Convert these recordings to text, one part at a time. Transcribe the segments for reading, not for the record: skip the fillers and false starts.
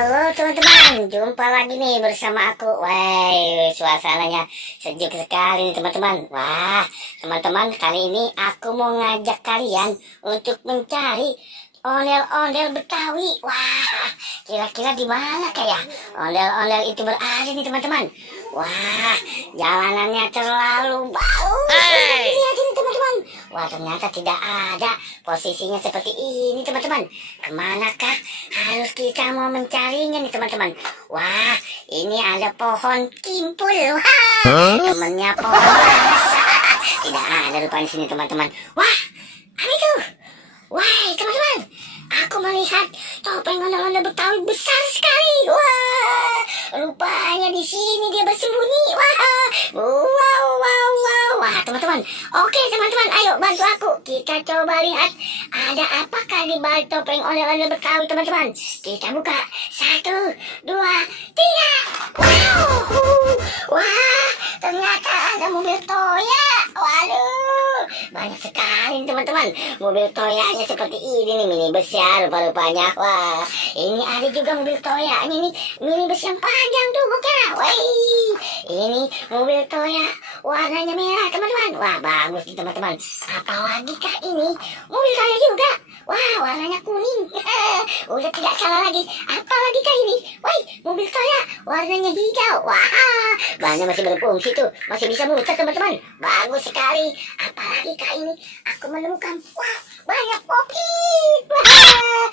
Halo teman-teman, jumpa lagi nih bersama aku. Wah, suasananya sejuk sekali nih teman-teman. Wah, teman-teman, kali ini aku mau ngajak kalian untuk mencari ondel-ondel Betawi. Wah, kira-kira di mana kayak ondel-ondel itu berada nih teman-teman. Wah, jalanannya terlalu bagus. Lihat ini teman-teman. Wah, ternyata tidak ada posisinya seperti ini teman-teman. Kemanakah harus kita mau mencarinya nih teman-teman? Wah, ini ada pohon kimpul. Wah, temennya pohon rasa. Tidak ada rupanya di sini teman-teman. Wah, apa itu? Wah, teman-teman, aku melihat topeng ondel-ondel Betawi besar sekali. Wah, rupanya di sini dia bersembunyi. Wah, wow, wow, wow. Wah, teman-teman. Oke, teman-teman, ayo bantu aku. Kita coba lihat ada apakah di balik topeng ondel-ondel Betawi, teman-teman. Kita buka. 1, 2, 3. Wow, wah, ternyata ada mobil Toya. Waduh, banyak sekali teman-teman. Mobil Toyanya seperti ini nih, minibus ya rupa-rupanya. Wah, ini ada juga mobil Toya. Ini nih minibus yang panjang tuh bukan? Wih, ini mobil Toya warnanya merah teman-teman. Wah, bagus nih teman-teman. Apalagi kah ini mobil Toya juga? Wah, warnanya kuning. Udah tidak salah lagi. Apalagi kah ini? Wih, mobil Toya warnanya hijau. Wah, bannya masih berfungsi tuh, masih bisa muter teman-teman. Bagus sekali. Apalagi kah ini? Aku menemukan, wah, banyak popit. Wah,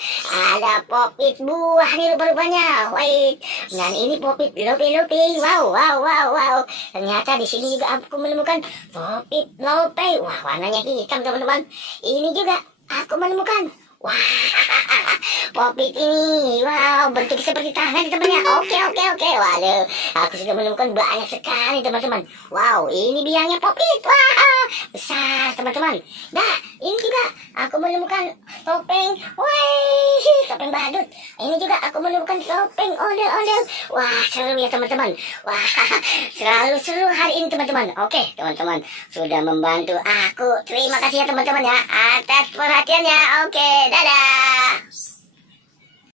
ada popit buah nih rupa-rupanya. Wait, dan ini popit lope-lope. Wow, wow, wow, wow. Ternyata di sini juga aku menemukan popit lope. Wah, warnanya hitam teman-teman. Ini juga aku menemukan, wah, popit ini. Wow, bentuk seperti tangan temannya. Oke. Waduh, aku sudah menemukan banyak sekali teman-teman. Wow, ini biangnya popit. Wah, besar teman-teman. Dah, ini juga aku menemukan topeng. Wih, topeng badut. Ini juga aku menemukan topeng ondel-ondel. Wah, seru ya teman-teman. Wah, selalu seru hari ini teman-teman. Oke, teman-teman sudah membantu aku. Terima kasih ya teman-teman ya atas perhatiannya. Oke, dadah.